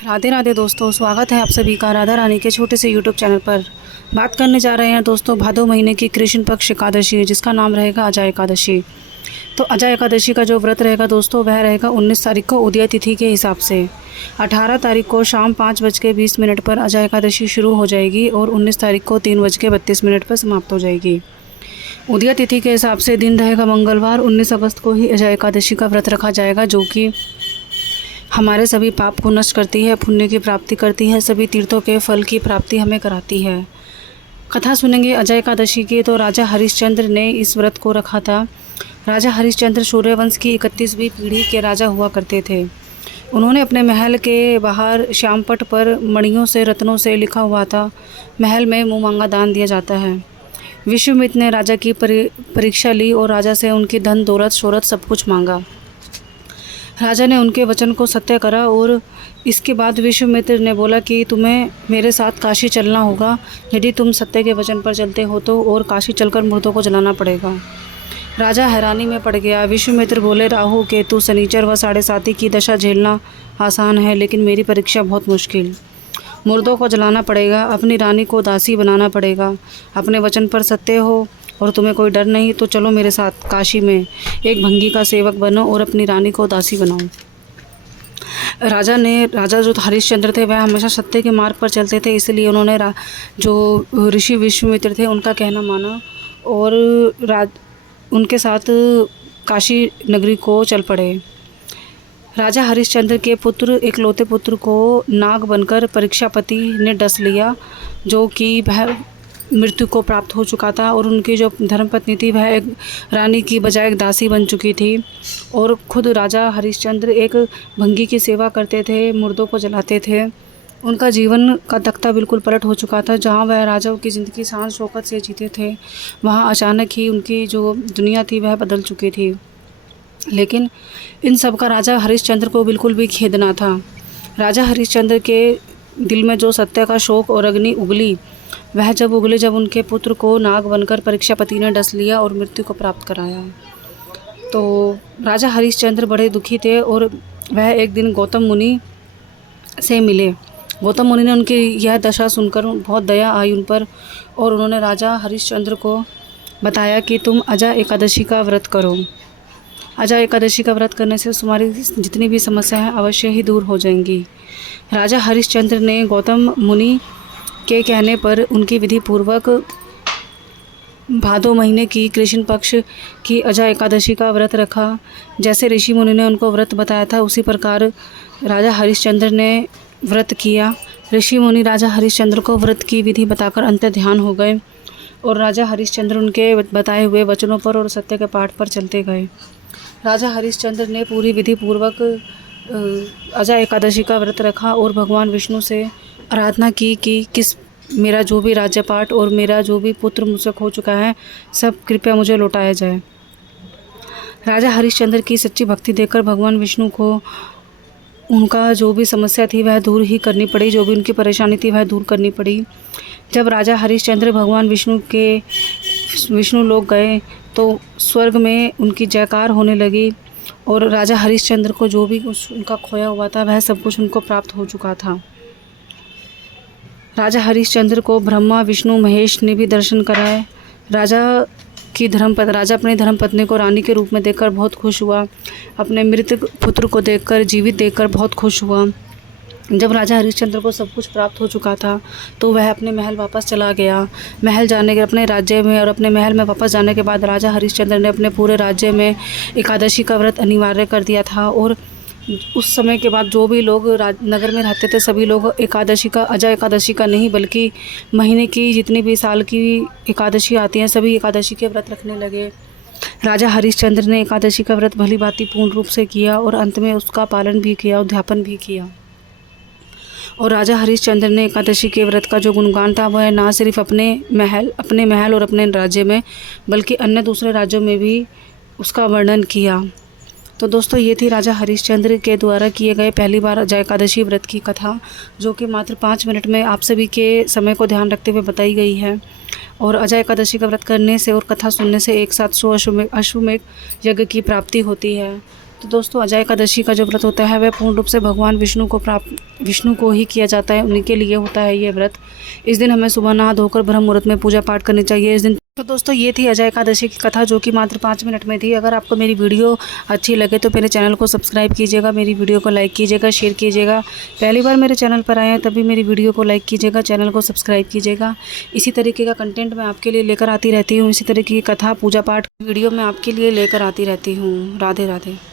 राधे राधे दोस्तों, स्वागत है आप सभी का राधा रानी के छोटे से यूट्यूब चैनल पर। बात करने जा रहे हैं दोस्तों भादो महीने की कृष्ण पक्ष एकादशी, जिसका नाम रहेगा अजय एकादशी। तो अजय एकादशी का जो व्रत रहेगा दोस्तों, वह रहेगा 19 तारीख को उदय तिथि के हिसाब से। 18 तारीख को शाम 5:20 पर अजय एकादशी शुरू हो जाएगी और 19 तारीख को 3:32 पर समाप्त हो जाएगी। उदय तिथि के हिसाब से दिन रहेगा मंगलवार। 19 अगस्त को ही अजय एकादशी का व्रत रखा जाएगा, जो कि हमारे सभी पाप को नष्ट करती है, पुण्य की प्राप्ति करती है, सभी तीर्थों के फल की प्राप्ति हमें कराती है। कथा सुनेंगे अजय एकादशी की। तो राजा हरिश्चंद्र ने इस व्रत को रखा था। राजा हरिश्चंद्र सूर्यवंश की 31वीं पीढ़ी के राजा हुआ करते थे। उन्होंने अपने महल के बाहर श्यामपट पर मणियों से, रत्नों से लिखा हुआ था, महल में मुँह मांगा दान दिया जाता है। विश्वामित्र ने राजा की परीक्षा ली और राजा से उनकी धन दौलत शोहरत सब कुछ मांगा। राजा ने उनके वचन को सत्य करा और इसके बाद विश्वामित्र ने बोला कि तुम्हें मेरे साथ काशी चलना होगा। यदि तुम सत्य के वचन पर चलते हो तो और काशी चलकर मुर्दों को जलाना पड़ेगा। राजा हैरानी में पड़ गया। विश्वामित्र बोले, राहु केतु शनिचर व 7.5 की दशा झेलना आसान है, लेकिन मेरी परीक्षा बहुत मुश्किल। मुर्दों को जलाना पड़ेगा, अपनी रानी को दासी बनाना पड़ेगा। अपने वचन पर सत्य हो और तुम्हें कोई डर नहीं तो चलो मेरे साथ काशी में, एक भंगी का सेवक बनो और अपनी रानी को दासी बनाओ। राजा जो हरिश्चंद्र थे वह हमेशा सत्य के मार्ग पर चलते थे, इसलिए उन्होंने जो ऋषि विश्वामित्र थे उनका कहना माना और उनके साथ काशी नगरी को चल पड़े। राजा हरिश्चंद्र के पुत्र इकलौते पुत्र को नाग बनकर परीक्षापति ने डस लिया, जो कि वह मृत्यु को प्राप्त हो चुका था और उनकी जो धर्मपत्नी थी वह एक रानी की बजाय एक दासी बन चुकी थी। और खुद राजा हरिश्चंद्र एक भंगी की सेवा करते थे, मुर्दों को जलाते थे। उनका जीवन का तख्ता बिल्कुल पलट हो चुका था। जहाँ वह राजाओं की ज़िंदगी शान शौकत से जीते थे, वहाँ अचानक ही उनकी जो दुनिया थी वह बदल चुकी थी। लेकिन इन सब का राजा हरिश्चंद्र को बिल्कुल भी खेद ना था। राजा हरिश्चंद्र के दिल में जो सत्य का शौक और अग्नि उगली, वह जब उनके पुत्र को नाग बनकर परीक्षापति ने डस लिया और मृत्यु को प्राप्त कराया। तो राजा हरिश्चंद्र बड़े दुखी थे और वह एक दिन गौतम मुनि से मिले। गौतम मुनि ने उनकी यह दशा सुनकर बहुत दया आई उन पर और उन्होंने राजा हरिश्चंद्र को बताया कि तुम अजय एकादशी का व्रत करो। अजय एकादशी का व्रत करने से तुम्हारी जितनी भी समस्याएं हैं अवश्य ही दूर हो जाएंगी। राजा हरिश्चंद्र ने गौतम मुनि के कहने पर उनकी विधि पूर्वक भादो महीने की कृष्ण पक्ष की अजय एकादशी का व्रत रखा। जैसे ऋषि मुनि ने उनको व्रत बताया था, उसी प्रकार राजा हरिश्चंद्र ने व्रत किया। ऋषि मुनि राजा हरिश्चंद्र को व्रत की विधि बताकर अंतर ध्यान हो गए और राजा हरिश्चंद्र उनके बताए हुए वचनों पर और सत्य के पाठ पर चलते गए। राजा हरिश्चंद्र ने पूरी विधि पूर्वक अजय एकादशी का व्रत रखा और भगवान विष्णु से आराधना की कि किस मेरा जो भी राज्यपाट और मेरा जो भी पुत्र मुझसे खो चुका है, सब कृपया मुझे लौटाया जाए। राजा हरिश्चंद्र की सच्ची भक्ति देखकर भगवान विष्णु को उनका जो भी समस्या थी वह दूर ही करनी पड़ी, जो भी उनकी परेशानी थी वह दूर करनी पड़ी। जब राजा हरिश्चंद्र भगवान विष्णु लोग गए तो स्वर्ग में उनकी जयकार होने लगी और राजा हरिश्चंद्र को जो भी कुछ उनका खोया हुआ था वह सब कुछ उनको प्राप्त हो चुका था। राजा हरिश्चंद्र को ब्रह्मा विष्णु महेश ने भी दर्शन कराए। राजा अपनी धर्मपत्नी को रानी के रूप में देखकर बहुत खुश हुआ। अपने मृत पुत्र को देखकर, जीवित देखकर बहुत खुश हुआ। जब राजा हरिश्चंद्र को सब कुछ प्राप्त हो चुका था तो वह अपने महल वापस चला गया। अपने राज्य में और अपने महल में वापस जाने के बाद राजा हरिश्चंद्र ने अपने पूरे राज्य में एकादशी का व्रत अनिवार्य कर दिया था और उस समय के बाद जो भी लोग नगर में रहते थे सभी लोग अजय एकादशी का नहीं बल्कि महीने की जितनी भी साल की एकादशी आती हैं सभी एकादशी के व्रत रखने लगे। राजा हरिश्चंद्र ने एकादशी का व्रत भली भांति पूर्ण रूप से किया और अंत में उसका पालन भी किया, उद्यापन भी किया। और राजा हरिश्चंद्र ने एकादशी के व्रत का जो गुणगान था वह ना सिर्फ अपने महल और अपने राज्य में बल्कि अन्य दूसरे राज्यों में भी उसका वर्णन किया। तो दोस्तों, ये थी राजा हरिश्चंद्र के द्वारा किए गए पहली बार अजय एकादशी व्रत की कथा, जो कि मात्र 5 मिनट में आप सभी के समय को ध्यान रखते हुए बताई गई है। और अजय एकादशी का व्रत करने से और कथा सुनने से एक साथ 100 अश्वमेध यज्ञ की प्राप्ति होती है। तो दोस्तों अजय एकादशी का जो व्रत होता है वह पूर्ण रूप से भगवान विष्णु को ही किया जाता है, उन्हीं के लिए होता है ये व्रत। इस दिन हमें सुबह नहा धोकर ब्रह्म मुहूर्त में पूजा पाठ करनी चाहिए इस दिन। तो दोस्तों ये थी अजय एकादशी की कथा, जो कि मात्र 5 मिनट में थी। अगर आपको मेरी वीडियो अच्छी लगे तो मेरे चैनल को सब्सक्राइब कीजिएगा, मेरी वीडियो को लाइक कीजिएगा, शेयर कीजिएगा। पहली बार मेरे चैनल पर आए हैं तभी मेरी वीडियो को लाइक कीजिएगा, चैनल को सब्सक्राइब कीजिएगा। इसी तरीके का कंटेंट मैं आपके लिए लेकर आती रहती हूँ, इसी तरीके की कथा पूजा पाठ वीडियो मैं आपके लिए लेकर आती रहती हूँ। राधे राधे।